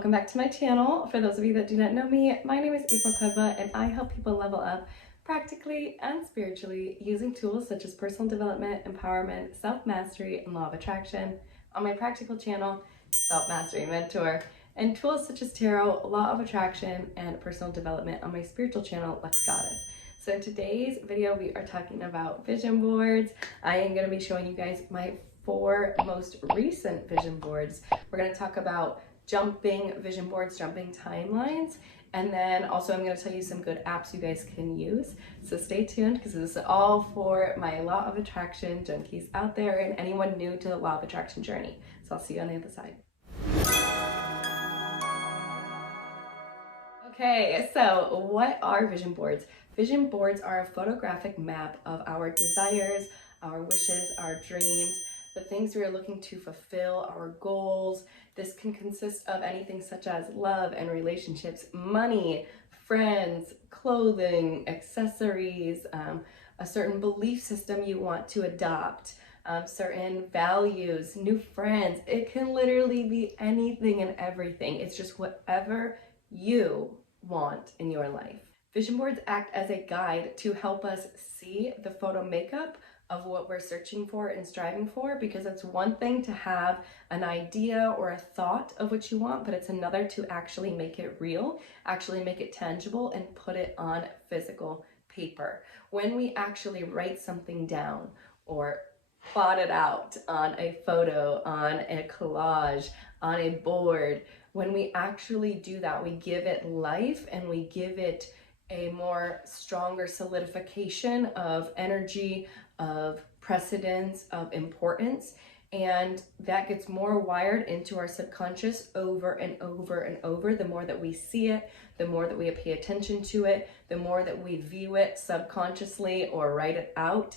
welcome back to my channel. For those of you that do not know me, my name is KUDWA and I help people level up practically and spiritually using tools such as personal development, empowerment, self-mastery, and law of attraction. On my practical channel, Self-Mastery Mentor, and tools such as tarot, law of attraction, and personal development on my spiritual channel, Lex Goddess. So in today's video, we are talking about vision boards. I am going to be showing you guys my 4 most recent vision boards. We're going to talk about jumping vision boards, jumping timelines, and then also I'm going to tell you some good apps you guys can use. So stay tuned because this is all for my law of attraction junkies out there and anyone new to the law of attraction journey. So I'll see you on the other side. Okay, so what are vision boards? Vision boards are a photographic map of our desires, our wishes, our dreams, the things we are looking to fulfill, our goals. This can consist of anything such as love and relationships, money, friends, clothing, accessories, a certain belief system you want to adopt, certain values, new friends. It can literally be anything and everything. It's just whatever you want in your life. Vision boards act as a guide to help us see the photo makeup of what we're searching for and striving for, because it's one thing to have an idea or a thought of what you want, but it's another to actually make it real, actually make it tangible and put it on physical paper. When we actually write something down or plot it out on a photo, on a collage, on a board, when we actually do that, we give it life and we give it a more stronger solidification of energy, of precedence, of importance, and that gets more wired into our subconscious over and over and over. The more that we see it, the more that we pay attention to it, the more that we view it subconsciously or write it out,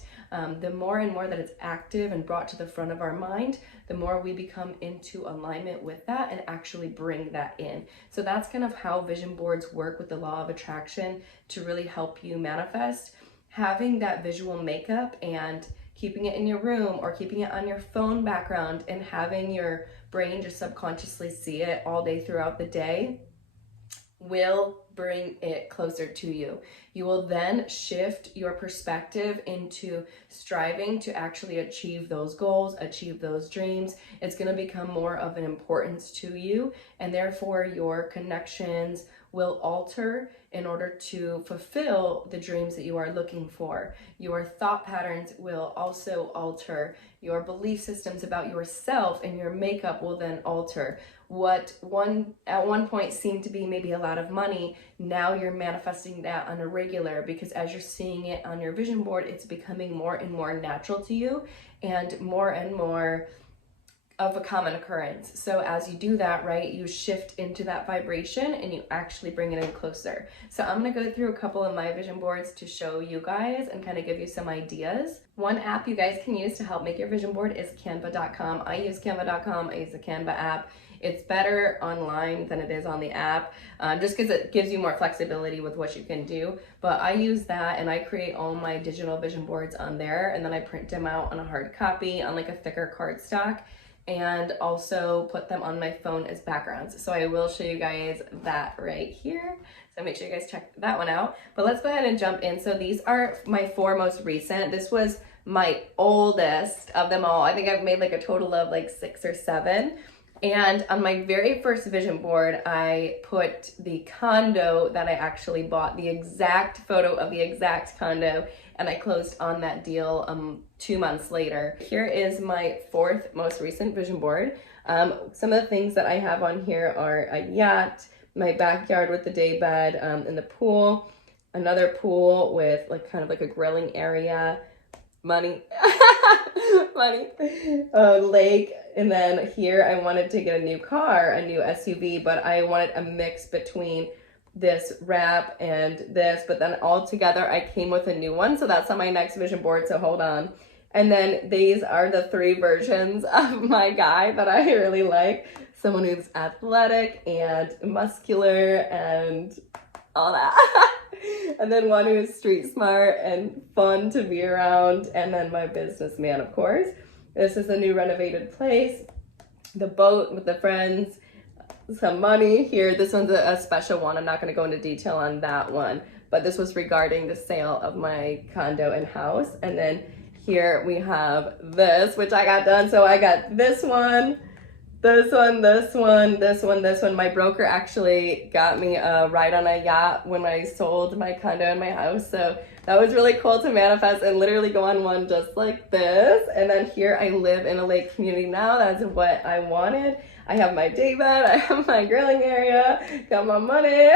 the more and more that it's active and brought to the front of our mind, the more we become into alignment with that and actually bring that in. So that's kind of how vision boards work with the law of attraction to really help you manifest. Having that visual makeup and keeping it in your room or keeping it on your phone background and having your brain just subconsciously see it all day throughout the day will bring it closer to you. You will then shift your perspective into striving to actually achieve those goals, achieve those dreams. It's going to become more of an importance to you, and therefore your connections will alter in order to fulfill the dreams that you are looking for. Your thought patterns will also alter. Your belief systems about yourself and your makeup will then alter. What at one point seemed to be maybe a lot of money, now you're manifesting that on a regular, because as you're seeing it on your vision board, it's becoming more and more natural to you and more of a common occurrence. So as you do that, right, you shift into that vibration and you actually bring it in closer. So I'm going to go through a couple of my vision boards to show you guys and kind of give you some ideas. One app you guys can use to help make your vision board is canva.com. I use canva.com. I use the Canva app. It's better online than it is on the app, just because it gives you more flexibility with what you can do. But I use that and I create all my digital vision boards on there, and then I print them out on a hard copy on like a thicker cardstock, and also put them on my phone as backgrounds. So I will show you guys that right here. So make sure you guys check that one out. But let's go ahead and jump in. So these are my 4 most recent. This was my oldest of them all. I think I've made like a total of like 6 or 7. And on my very first vision board, I put the condo that I actually bought, the exact photo of the exact condo, and I closed on that deal 2 months later. Here is my 4th most recent vision board. Some of the things that I have on here are a yacht, my backyard with the day bed, and the pool, another pool with like kind of like a grilling area, money, lake, and then here I wanted to get a new car, a new SUV, but I wanted a mix between this wrap and this, but then all together I came with a new one. So that's on my next vision board, so hold on. And then these are the 3 versions of my guy that I really like. Someone who's athletic and muscular and all that. And then one who's street smart and fun to be around. And then my businessman, of course. This is a new renovated place. The boat with the friends. some money here. This one's a special one. I'm not going to go into detail on that one, but this was regarding the sale of my condo and house. And then here we have this, which I got done. So I got this one, this one, this one, this one, this one. My broker actually got me a ride on a yacht when I sold my condo and my house. So that was really cool to manifest and literally go on one just like this. And then here I live in a lake community now. That's what I wanted. I have my day bed, I have my grilling area, got my money.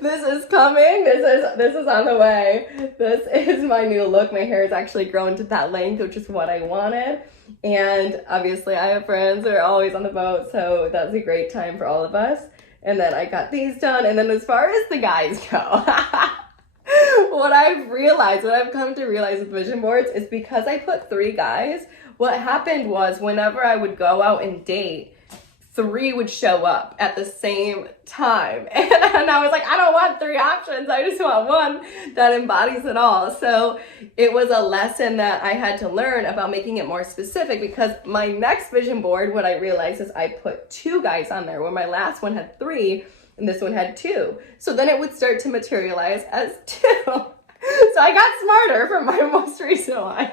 This is coming, this is on the way. This is my new look. My hair is actually grown to that length, which is what I wanted. And obviously I have friends that are always on the boat, so that's a great time for all of us. And then I got these done. And then as far as the guys go, what I've come to realize with vision boards is because I put 3 guys, what happened was whenever I would go out and date, 3 would show up at the same time. And I was like, I don't want 3 options. I just want one that embodies it all. So it was a lesson that I had to learn about making it more specific, because my next vision board, what I realized is I put 2 guys on there where my last one had 3 and this one had 2. So then it would start to materialize as 2. So I got smarter from my most recent one.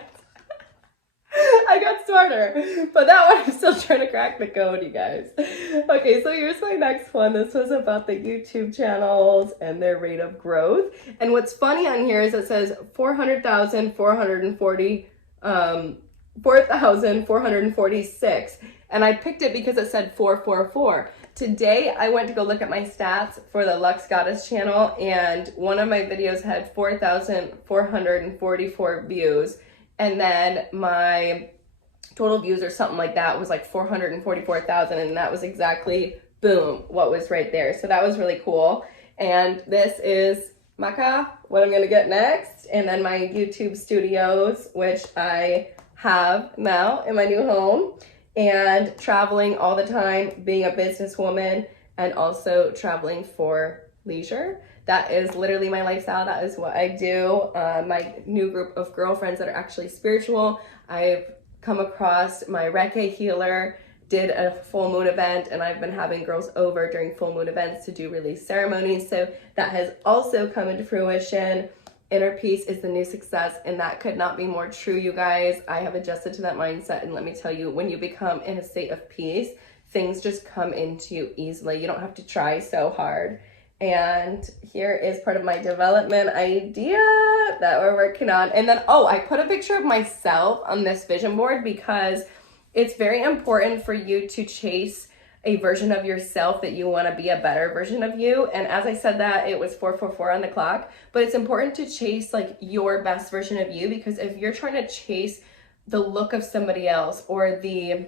I got smarter, but that one I'm still trying to crack the code, you guys. Okay, so here's my next one. This was about the YouTube channels and their rate of growth. And what's funny on here is it says 4,446. And I picked it because it said 444. Today, I went to go look at my stats for the Lux Goddess channel, and one of my videos had 4,444 views. And then my total views or something like that was like 444,000. And that was exactly, boom, what was right there. So that was really cool. And this is Maka, what I'm going to get next. And then my YouTube studios, which I have now in my new home. And traveling all the time, being a businesswoman, and also traveling for leisure. That is literally my lifestyle. That is what I do. My new group of girlfriends that are actually spiritual. I've come across my Reiki healer, did a full moon event, and I've been having girls over during full moon events to do release ceremonies. So that has also come into fruition. Inner peace is the new success, and that could not be more true, you guys. I have adjusted to that mindset, and let me tell you, when you become in a state of peace, things just come into you easily. You don't have to try so hard. And here is part of my development idea that we're working on. And then, oh, I put a picture of myself on this vision board because it's very important for you to chase a version of yourself that you want to be a better version of you. And as I said that, it was 444 on the clock, but it's important to chase like your best version of you, because if you're trying to chase the look of somebody else or the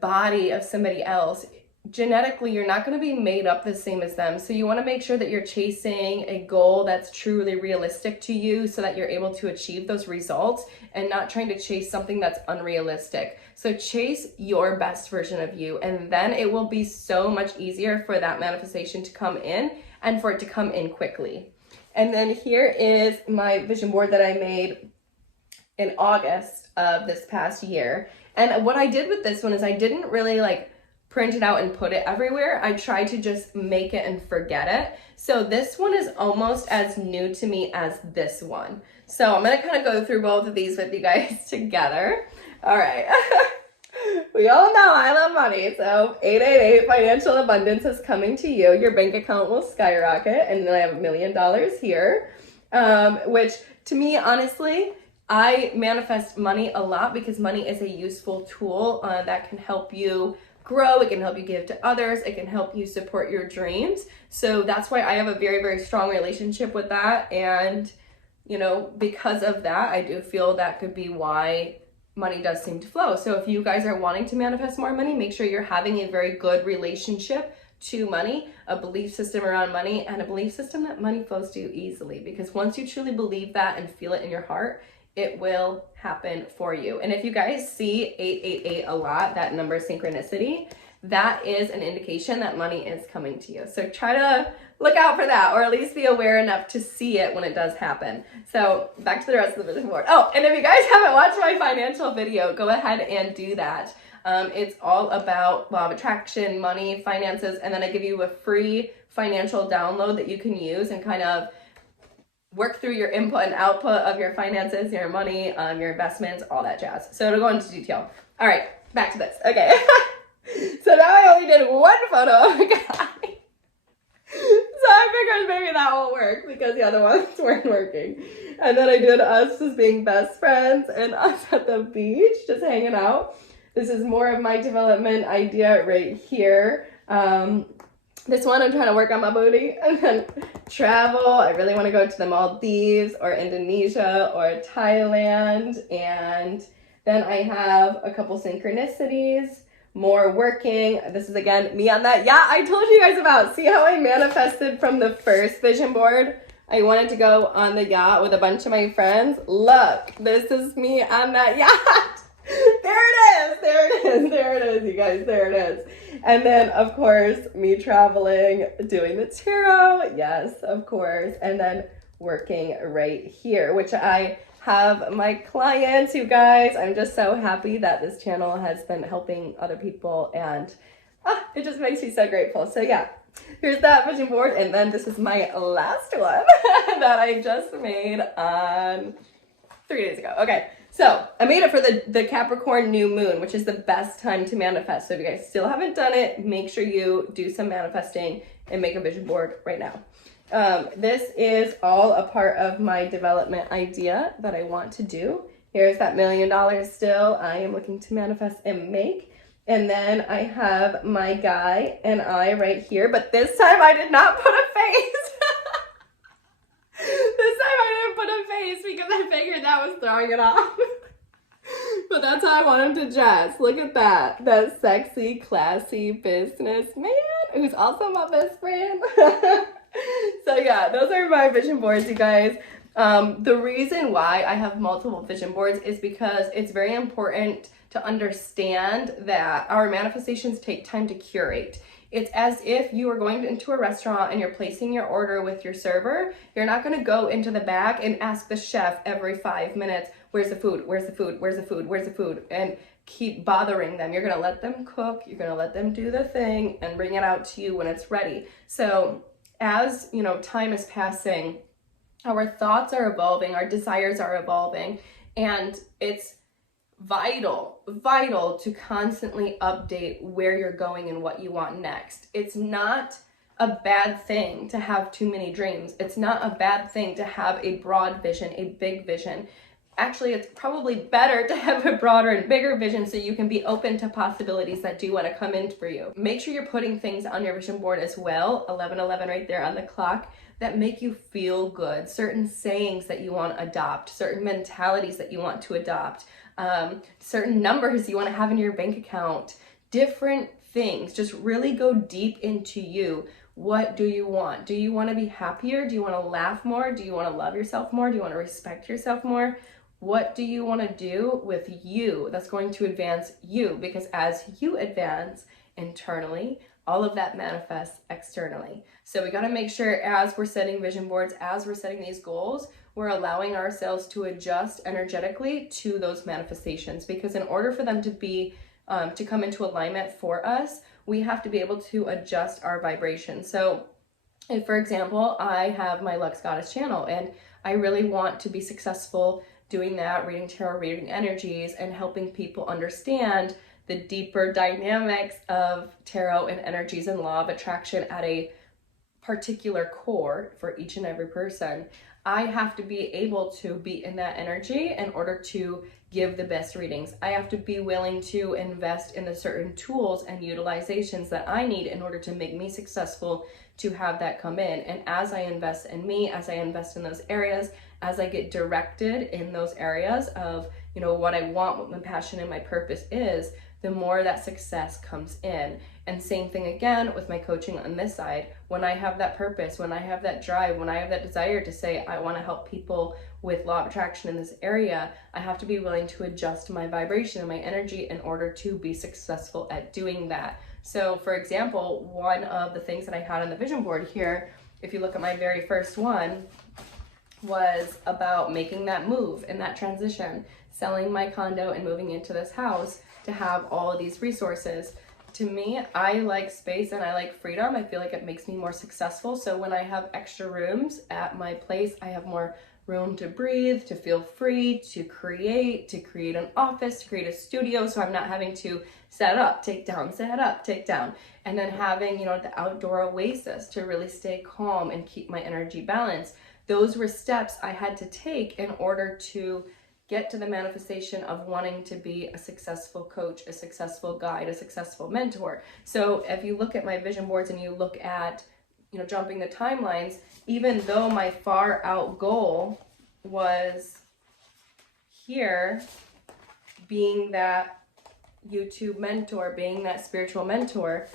body of somebody else, genetically, you're not going to be made up the same as them. So you want to make sure that you're chasing a goal that's truly realistic to you so that you're able to achieve those results and not trying to chase something that's unrealistic. So chase your best version of you, and then it will be so much easier for that manifestation to come in and for it to come in quickly. And then here is my vision board that I made in August of this past year. And what I did with this one is I didn't really print it out and put it everywhere. I tried to just make it and forget it. So this one is almost as new to me as this one. So I'm gonna kind of go through both of these with you guys together. All right. We all know I love money. So 888 financial abundance is coming to you. Your bank account will skyrocket. And then I have $1 million here, which to me, honestly, I manifest money a lot because money is a useful tool that can help you grow. It can help you give to others. It can help you support your dreams. So that's why I have a very, very strong relationship with that. And, because of that, I do feel that could be why money does seem to flow. So if you guys are wanting to manifest more money, make sure you're having a very good relationship to money, a belief system around money, and a belief system that money flows to you easily. Because once you truly believe that and feel it in your heart, it will happen for you. And if you guys see 888 a lot, that number synchronicity, that is an indication that money is coming to you. So try to look out for that, or at least be aware enough to see it when it does happen. So back to the rest of the vision board. Oh, and if you guys haven't watched my financial video, go ahead and do that. It's all about law of attraction, money, finances, and then I give you a free financial download that you can use and kind of work through your input and output of your finances, your money, your investments, all that jazz. So to go into detail. All right, back to this. Okay. So now I only did one photo of a guy. So I figured maybe that won't work because the other ones weren't working. And then I did us just being best friends and us at the beach, just hanging out. This is more of my development idea right here. This one I'm trying to work on my booty. And then travel, I really want to go to the Maldives or Indonesia or Thailand. And then I have a couple synchronicities. More working. This is again me on that yacht I told you guys about. See how I manifested from the first vision board? I wanted to go on the yacht with a bunch of my friends. Look, this is me on that yacht. There it is, you guys, there it is. And then, of course, me traveling, doing the tarot, yes, of course, and then working right here, which I have my clients, you guys. I'm just so happy that this channel has been helping other people, and it just makes me so grateful. So yeah, here's that vision board, and then this is my last one that I just made on 3 days ago. Okay, so I made it for the Capricorn new moon, which is the best time to manifest. So if you guys still haven't done it, make sure you do some manifesting and make a vision board right now. This is all a part of my development idea that I want to do. Here's that $1 million still I am looking to manifest and make. And then I have my guy and I right here, but this time I did not put a face. This time I didn't put a face because I figured that was throwing it off. But that's how I want him to dress. Look at that. That sexy, classy businessman who's also my best friend. So yeah, those are my vision boards, you guys. The reason why I have multiple vision boards is because it's very important to understand that our manifestations take time to curate. It's as if you are going into a restaurant and you're placing your order with your server. You're not going to go into the back and ask the chef every 5 minutes, where's the food, where's the food, where's the food, where's the food, and keep bothering them. You're going to let them cook, you're going to let them do the thing and bring it out to you when it's ready. So as you know, time is passing, our thoughts are evolving, our desires are evolving, and it's vital to constantly update where you're going and what you want next. It's not a bad thing to have too many dreams. It's not a bad thing to have a broad vision, a big vision. Actually, it's probably better to have a broader and bigger vision so you can be open to possibilities that do want to come in for you. Make sure you're putting things on your vision board as well, 11:11 right there on the clock, that make you feel good, certain sayings that you want to adopt, certain mentalities that you want to adopt, certain numbers you want to have in your bank account, different things. Just really go deep into you. What do you want? Do you want to be happier? Do you want to laugh more? Do you want to love yourself more? Do you want to respect yourself more? What do you want to do with you that's going to advance you? Because as you advance internally, all of that manifests externally. So we got to make sure as we're setting vision boards, as we're setting these goals, we're allowing ourselves to adjust energetically to those manifestations. Because in order for them to be, to come into alignment for us, we have to be able to adjust our vibration. So if, for example, I have my Lux Goddess channel and I really want to be successful doing that, reading tarot, reading energies, and helping people understand the deeper dynamics of tarot and energies and law of attraction at a particular core for each and every person, I have to be able to be in that energy in order to give the best readings. I have to be willing to invest in the certain tools and utilizations that I need in order to make me successful to have that come in. And as I invest in me, as I invest in those areas, as I get directed in those areas of, you know, what I want, what my passion and my purpose is, the more that success comes in. And same thing again with my coaching on this side. When I have that purpose, when I have that drive, when I have that desire to say, I want to help people with law of attraction in this area, I have to be willing to adjust my vibration and my energy in order to be successful at doing that. So for example, one of the things that I had on the vision board here, if you look at my very first one, was about making that move and that transition, selling my condo and moving into this house. to have all of these resources. To me, I like space and I like freedom. I feel like it makes me more successful. So when I have extra rooms at my place, I have more room to breathe, to feel free, to create an office, to create a studio. So I'm not having to set up, take down, set up, take down. And then having, you know, the outdoor oasis to really stay calm and keep my energy balanced. Those were steps I had to take in order to get to the manifestation of wanting to be a successful coach, a successful guide, a successful mentor. So if you look at my vision boards and you look at, you know, jumping the timelines, even though my far out goal was here, being that YouTube mentor, being that spiritual mentor,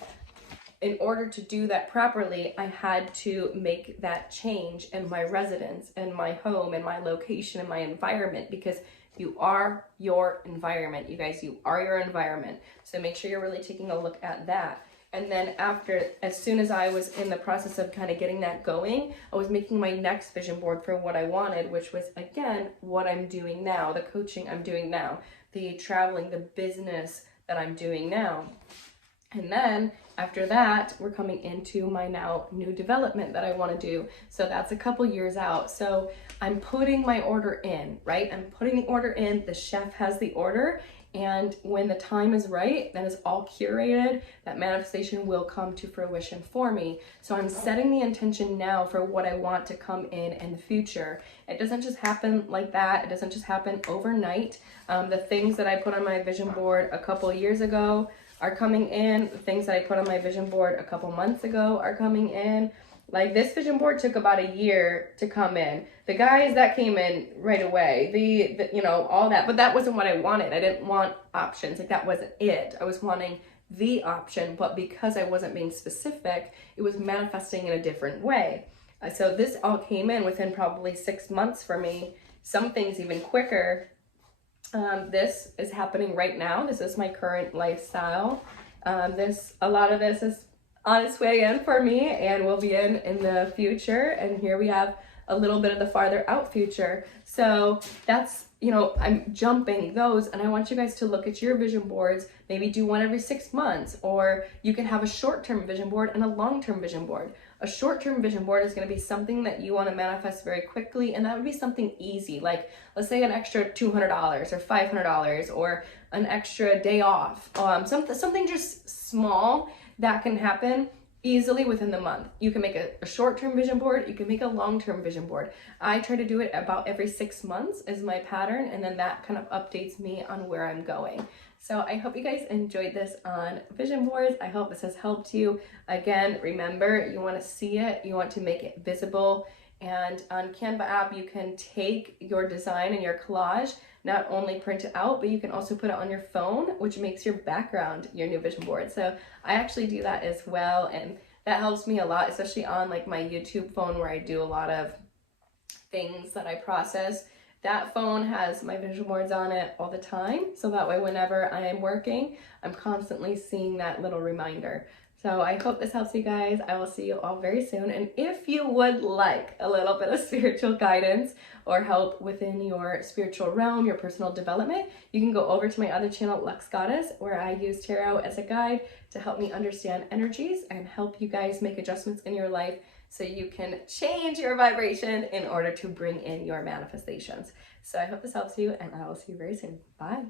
in order to do that properly, I had to make that change in my residence, in my home, in my location, in my environment, because you are your environment. You guys, you are your environment. So make sure you're really taking a look at that. And then after, as soon as I was in the process of kind of getting that going, I was making my next vision board for what I wanted, which was, again, what I'm doing now, the coaching I'm doing now, the traveling, the business that I'm doing now. And then after that, we're coming into my now new development that I want to do. So that's a couple years out. So I'm putting my order in, right? I'm putting the order in. The chef has the order. And when the time is right, that is all curated, that manifestation will come to fruition for me. So I'm setting the intention now for what I want to come in the future. It doesn't just happen like that. It doesn't just happen overnight. The things that I put on my vision board a couple years ago are coming in. The things that I put on my vision board a couple months ago are coming in. Like this vision board took about a year to come in. The guys that came in right away, the you know, all that, but that wasn't what I wanted. I didn't want options. Like that wasn't it. I was wanting the option, but because I wasn't being specific, it was manifesting in a different way. So this all came in within probably 6 months for me. Some things even quicker. This is happening right now. This is my current lifestyle. A lot of this is on its way in for me and will be in the future. And here we have a little bit of the farther out future. So that's, you know, I'm jumping those, and I want you guys to look at your vision boards, maybe do one every 6 months, or you can have a short-term vision board and a long-term vision board. A short-term vision board is going to be something that you want to manifest very quickly, and that would be something easy, like let's say an extra $200 or $500 or an extra day off, something just small that can happen easily within the month. You can make a short-term vision board, you can make a long-term vision board. I try to do it about every 6 months is my pattern, and then that kind of updates me on where I'm going. So I hope you guys enjoyed this on vision boards. I hope this has helped you. Again, remember, you want to see it, you want to make it visible. And on Canva app, you can take your design and your collage, not only print it out, but you can also put it on your phone, which makes your background your new vision board. So I actually do that as well, and that helps me a lot, especially on like my YouTube phone where I do a lot of things that I process. That phone has my vision boards on it all the time, so that way whenever I am working, I'm constantly seeing that little reminder. So I hope this helps you guys. I will see you all very soon. And if you would like a little bit of spiritual guidance or help within your spiritual realm, your personal development, you can go over to my other channel, Lux Goddess, where I use tarot as a guide to help me understand energies and help you guys make adjustments in your life so you can change your vibration in order to bring in your manifestations. So I hope this helps you, and I will see you very soon. Bye.